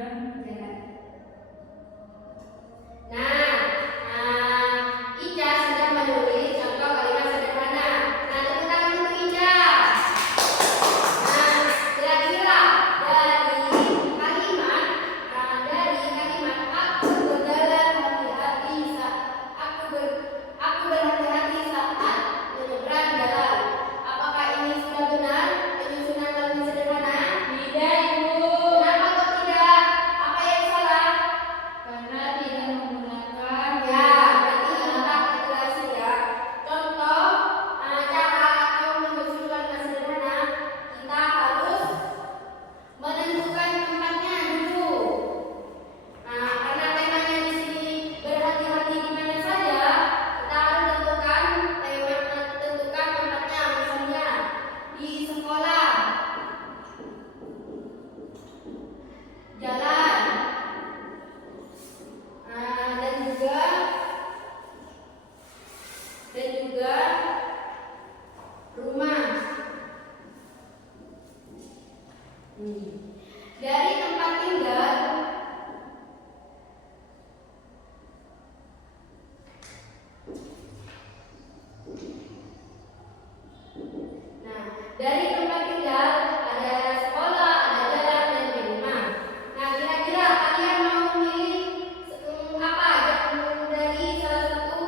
dan jalan. Nah, Ica sudah menulis contoh kalimat sederhana. Nah, tepuk tangan untuk Ica. Nah, kira-kira dari kalimat aku berjalan hati-hati aku berhati-hati saat menyeberang jalan. Apakah ini sudah benar penyusunan kalimat sederhana? tidak, Ibu, Kenapa kok tidak? Apa yang salah? karena tidak menggunakan Ya, berarti kita jelasin ya. Contoh cara atau menyusun kalimat sederhana, kita harus menentukan tempatnya dulu. Nah, karena temanya di sini berhati-hati di mana saja, kita harus tentukan tempatnya, misalnya di sekolah, jalan, dan juga rumah. Dari tempat tinggal, dari tempat tinggal ada sekolah, ada jalan, dan rumah. Nah, kira-kira kalian mau memilih apa dari salah satu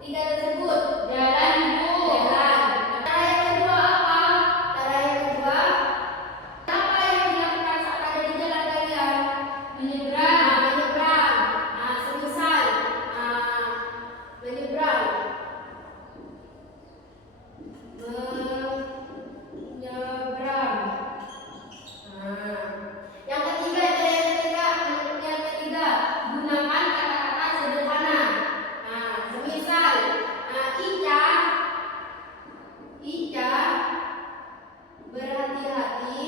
tiga tersebut? jalan, Ibu. Jalan. Cara yang kedua apa? Cara yang kedua, apa yang dilakukan saat ada di jalan kalian? Menyeberang. Menyeberang. Semisal menyeberang. Menyeberang. Yang ketiga, gunakan kata-kata sederhana. Semisal Ica berhati-hati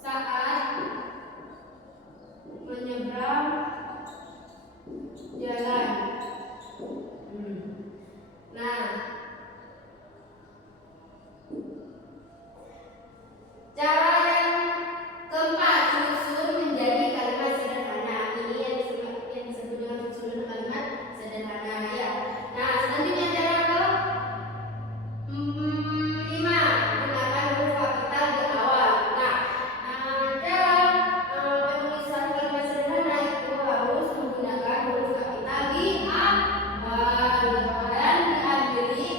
saat menyeberang jalan. Nah, cara yang keempat, susun menjadi kalimat sederhana. Ini yang disebut dengan susunan kalimat sederhana ya. Nah, selanjutnya cara kelima, gunakan huruf kapital di awal. Nah, cara penulisan kalimat sederhana itu harus menggunakan huruf kapital di awal dan diakhiri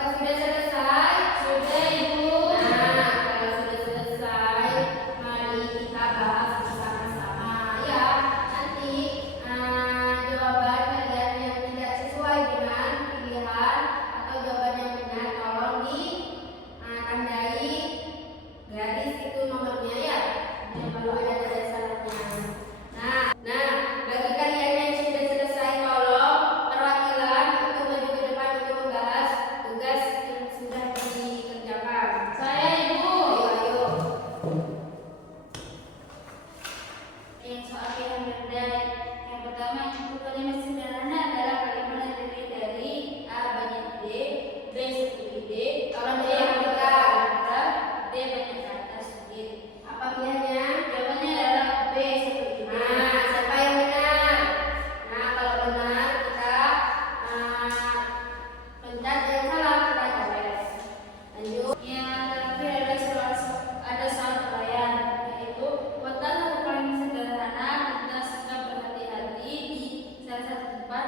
Apakah sudah selesai? Sudah, Ibu. Nah, kalau sudah selesai, mari kita bahas bersama-sama ya. Nanti jawaban kalian yang tidak sesuai dengan pilihan atau jawaban yang benar, tolong ditandai garis itu nomornya ya. Kalau ada tanda salahnya. Nah, bagi kalian yang sudah selesai, tolong perwakilan untuk maju ke depan untuk membahas tugas yang sudah dikerjakan. Saya, Ibu. Ayo. Soal pilihan berdaya. Yang pertama, itu kalimat sederhana adalah kalimat yang terdiri dari A banyak D, B sedikit D, Tolong D diperhatikan. D banyak kata sedikit. Apa pilihannya? Jawabannya adalah B sedikit D. Nah, siapa yang benar? Nah, kalau benar kita pencet yang salah kita coret. Lanjut. Yang terakhir ada soal pelayan, yaitu buatlah satu kalimat sederhana tentang sikap berhati-hati di salah satu tempat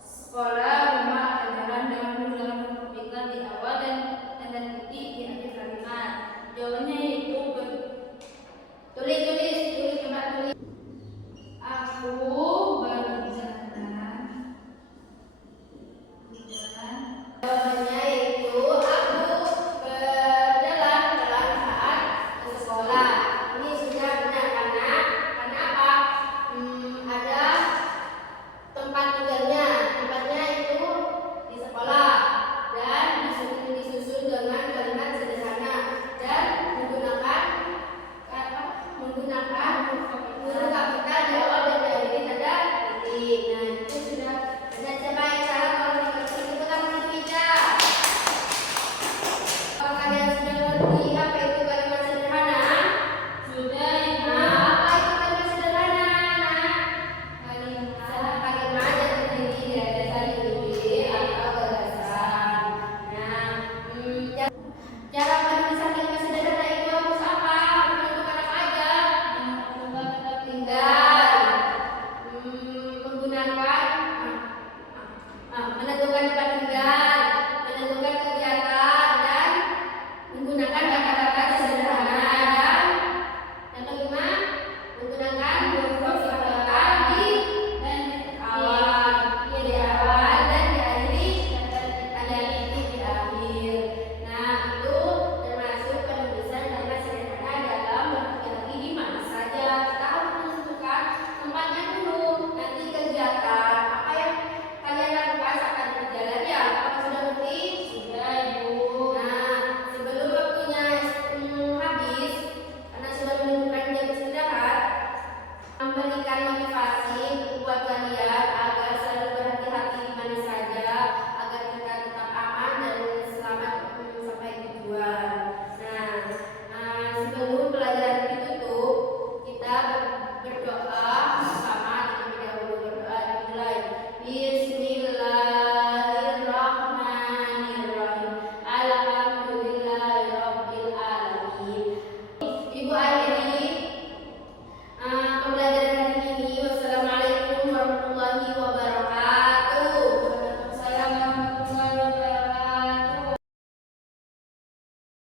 sekolah, rumah, atau jalan dengan menggunakan huruf iklan di awal dan tanda titik di akhir kalimat. Jawabannya yaitu Tulis, coba tulis. aku berjalan. Jawabannya yaitu aku berjalan pelan saat ke sekolah. Ini sudah benar karena apa? Ada tempat tinggalnya. Tempatnya itu di sekolah dan disusun dengan kalimat sederhana dan menggunakan huruf kapital di awal dan diakhiri tanda titik. Nah, itu sudah. Dan siapa yang salah kalau dikasih tepuk tangan untuk Ica. Kalau kalian sudah ngerti apa itu kalimat sederhana? Sudah, Ibu. Nah, apa itu kalimat sederhana? Kalimat Kalimat yang terdiri dari ide atau gagasan. Nah, cara penulisan kalimat sederhana itu harus apa? Menentukan apa aja? mencoba tetap Tinggal menggunakan menentukan tempat tinggal, menentukan kegiatan dan menggunakan kata-kata sederhana dan yang kelima menggunakan huruf kapital di awal, di awal dan diakhiri tanda titik di akhir. Nah, itu termasuk penulisan kalimat sederhana dalam berhati-hati di mana saja. Kita harus menentukan tempatnya dulu. Nanti kegiatan apa yang kalian lakukan akan berjalan ya. Apakah sudah ngerti? Sudah, Ibu. Nah, sebelum waktunya habis, karena sudah menentukan jam istirahat, memberikan motivasi buat kalian agar selalu berhati-hati di mana saja, agar kita tetap aman dan selamat sampai tujuan. Nah, sebelum pelajaran ditutup, kita berdoa bersama terlebih dahulu. Berdoa dimulai.